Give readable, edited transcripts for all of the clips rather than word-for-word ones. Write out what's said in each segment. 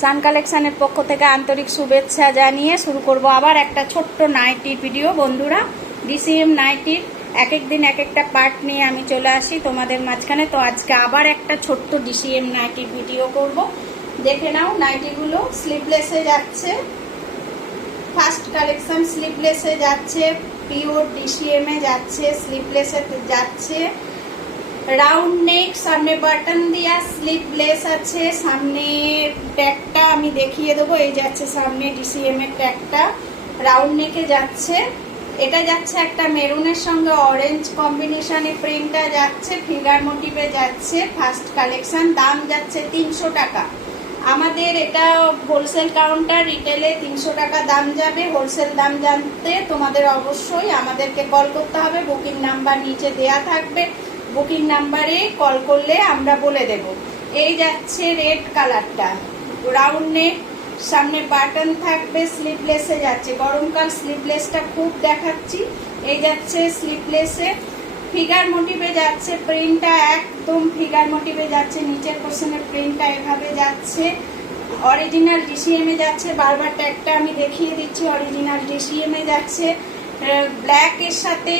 সান কালেকশনের পক্ষ থেকে আন্তরিক শুভেচ্ছা জানিয়ে শুরু করব আবার একটা ছোট্ট নাইটির ভিডিও। বন্ধুরা, ডিসিএম নাইটির এক এক দিন এক একটা পার্ট নিয়ে আমি চলে আসি তোমাদের মাঝখানে। তো আজকে আবার একটা ছোট্ট ডিসিএম নাইটির ভিডিও করব। দেখে নাও, নাইটিগুলো স্লিভলেসে যাচ্ছে, ফার্স্ট কালেকশন স্লিভলেসে যাচ্ছে, পিওর ডিসিএমে যাচ্ছে, স্লিভলেসে যাচ্ছে, রাউন্ড নেক, সামনে বাটন দিয়া স্লিভলেস আছে, সামনে ট্যাগটা আমি দেখিয়ে দেবো, এই যাচ্ছে সামনে ডিসিএম এর ট্যাগটা, রাউন্ড নেকে যাচ্ছে। এটা যাচ্ছে একটা মেরুনের সঙ্গে অরেঞ্জ কম্বিনেশনে, প্রিন্টটা যাচ্ছে, ফিগার মোটিভে যাচ্ছে, ফার্স্ট কালেকশন। দাম যাচ্ছে 300 টাকা। আমাদের এটা হোলসেল কাউন্টার, রিটেলে 300 টাকা দাম যাবে। হোলসেল দাম জানতে তোমাদের অবশ্যই আমাদেরকে কল করতে হবে, বুকিং নাম্বার নিচে দেয়া থাকবে, বুকিং নাম্বারে কল করলে আমরা বলে দেব। এই যাচ্ছে রেড কালারটা, রাউন্ড নেক, সামনে বাটন থাকবে, স্লিভলেসে যাচ্ছে, গরমকাল স্লিভলেসটা খুব দেখাচ্ছি। এই যাচ্ছে স্লিভলেসে, ফিগার মোটিভে যাচ্ছে, প্রিন্টটা একদম ফিগার মোটিভে যাচ্ছে, নিচের পোর্শনের প্রিন্টটা এভাবে যাচ্ছে, অরিজিনাল ডিসিএম এ যাচ্ছে। বারবার ট্যাগটা আমি দেখিয়ে দিচ্ছি, অরিজিনাল ডিসিএম এ যাচ্ছে। ব্ল্যাক এর সাথে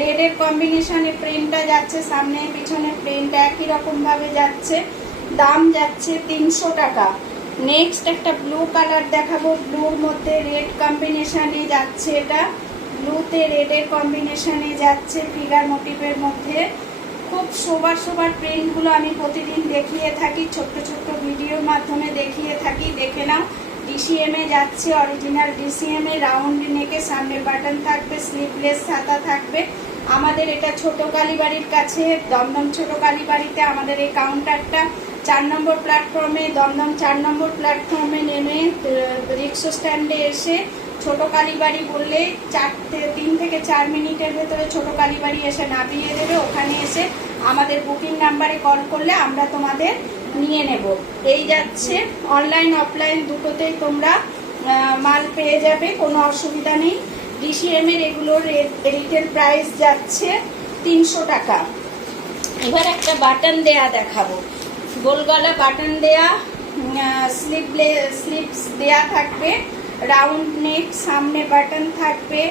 রেড এর কম্বিনেশনে প্রিন্টটা যাচ্ছে, সামনে পিছনে প্রিন্ট একই রকম ভাবে যাচ্ছে। দাম যাচ্ছে 300 টাকা। নেক্সট একটা ব্লু কালার দেখাবো, ব্লুর মধ্যে রেড কম্বিনেশনে যাচ্ছে, এটা ব্লুতে রেড এর কম্বিনেশনে যাচ্ছে, ফিগার মোটিভের মধ্যে। খুব সোবার প্রিন্টগুলো আমি প্রতিদিন দেখিয়ে থাকি, ছোট্ট ছোট্ট ভিডিওর মাধ্যমে দেখিয়ে থাকি, দেখে নাও। ডিসিএম এ যাচ্ছে, অরিজিনাল ডিসিএম এ, রাউন্ড নেকে, সামনে বাটন থাকবে, স্লিভলেস ছাতা থাকবে। আমাদের এটা ছোট কালীবাড়ির কাছে, দমদম ছোট কালীবাড়িতে আমাদের এই কাউন্টারটা। 4 নম্বর প্ল্যাটফর্মে, দমদম 4 নম্বর প্ল্যাটফর্মে নেমে রিক্সা স্ট্যান্ডে এসে ছোট কালীবাড়ি বললে 3 থেকে 4 মিনিটের ভেতরে ছোট কালীবাড়ি এসে নামিয়ে দেবে। ওখানে এসে আমাদের বুকিং নাম্বারে কল করলে আমরা তোমাদের নিয়ে নেব। এই যাচ্ছে, অনলাইন অফলাইন দুটোতেই তোমরা মাল পেয়ে যাবে, কোনো অসুবিধা নেই। ডিসিএম এর এগুলোর রিটেল প্রাইস যাচ্ছে 300 টাকা। এবার একটা বাটন দেয়া দেখাবো, গোল গলা বাটন দেয়া, স্লিভস দেয়া থাকবে, রাউন্ড নেক, সামনে বাটন থাকবে,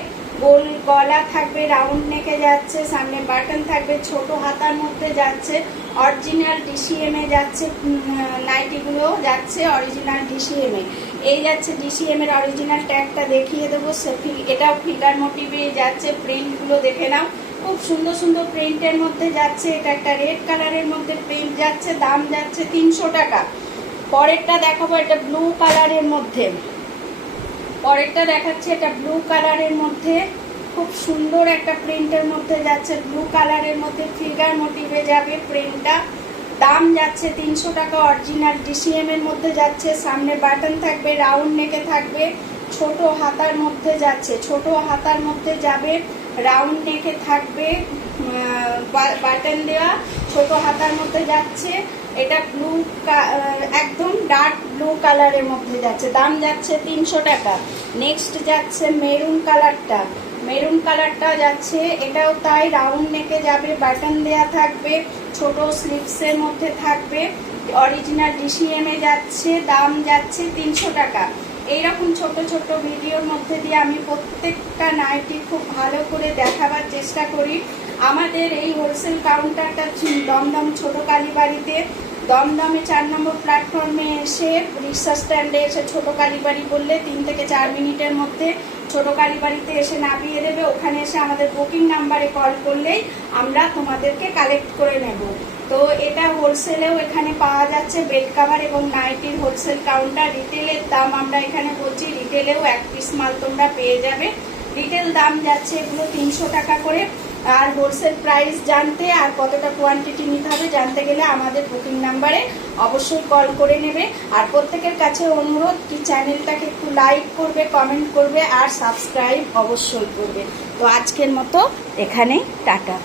গোল গলা থাকবে, রাউন্ড নেকে যাচ্ছে, সামনে বাটন থাকবে, ছোট হাতার মধ্যে যাচ্ছে, অরিজিনাল ডিসিএম এ যাচ্ছে। নাইটিগুলো যাচ্ছে অরিজিনাল ডিসিএম এ। এই যাচ্ছে ডিসিএম এর অরিজিনাল ট্যাগটা দেখিয়ে দেবো, এটাও ফিগার মোটিভে যাচ্ছে। প্রিন্টগুলো দেখে নাও, খুব সুন্দর সুন্দর প্রিন্টের মধ্যে যাচ্ছে। এটা একটা রেড কালারের মধ্যে প্রিন্ট যাচ্ছে, দাম যাচ্ছে 300 টাকা। পরেরটা দেখাবো, এটা ব্লু কালারের মধ্যে, পরেরটা দেখাচ্ছে, এটা ব্লু কালারের মধ্যে, খুব সুন্দর একটা প্রিন্টের মধ্যে যাচ্ছে, ব্লু কালারের মধ্যে ফিগার মোটিভে যাবে প্রিন্টটা। দাম যাচ্ছে 300 টাকা। অরিজিনাল ডিসিএম এর মধ্যে যাচ্ছে, সামনে বাটন থাকবে, রাউন্ড নেকে থাকবে, ছোট হাতার মধ্যে যাচ্ছে, ছোট হাতার মধ্যে যাবে, রাউন্ড নেকে থাকবে, বাটন দেওয়া, ছোট হাতার মধ্যে যাচ্ছে। এটা ব্লু, একদম ডার্ক ব্লু কালারের মধ্যে যাচ্ছে, দাম যাচ্ছে 300 টাকা। নেক্সট যাচ্ছে মেরুন কালারটা, মেরুন কালারটা যাচ্ছে, এটাও তাই, রাউন্ড নেকে যাবে, বাটন দেয়া থাকবে, ছোট স্লিভসের মধ্যে থাকবে, অরিজিনাল ডিসিএম এ যাচ্ছে, দাম যাচ্ছে 300 টাকা। এইরকম ছোট ছোট ভিডিওর মধ্যে দিয়ে আমি প্রত্যেকটা নাইটি খুব ভালো করে দেখাবার চেষ্টা করি। আমাদের এই হোলসেল কাউন্টারটা দমদম ছোট কালীবাড়িতে, দমদমে 4 নম্বর প্ল্যাটফর্মে এসে রিক্সা স্ট্যান্ডে এসে ছোট কালীবাড়ি বললে 3 থেকে 4 মিনিটের মধ্যে ছোট কালীবাড়িতে এসে নামিয়ে দেবে। ওখানে এসে আমাদের বুকিং নাম্বারে কল করলেই আমরা তোমাদেরকে কালেক্ট করে নেব। তো এটা হোলসেলেও এখানে পাওয়া যাচ্ছে, বেড কাভার এবং নাইটির হোলসেল কাউন্টার। রিটেলের দাম আমরা এখানে বলছি, রিটেলেও 1 পিস মাল তোমরা পেয়ে যাবে। রিটেল দাম যাচ্ছে এগুলো 300 টাকা করে। আর হোলসেল প্রাইস জানতে আর কতটা কোয়ান্টিটি নিতে হবে জানতে গেলে আমাদের বুকিং নাম্বারে অবশ্যই কল করে নেবে। আর প্রত্যেকের কাছে অনুরোধ কি চ্যানেলটাকে একটু লাইক করবে, কমেন্ট করবে আর সাবস্ক্রাইব অবশ্যই করবে। তো আজকের মতো এখানেই টাটা।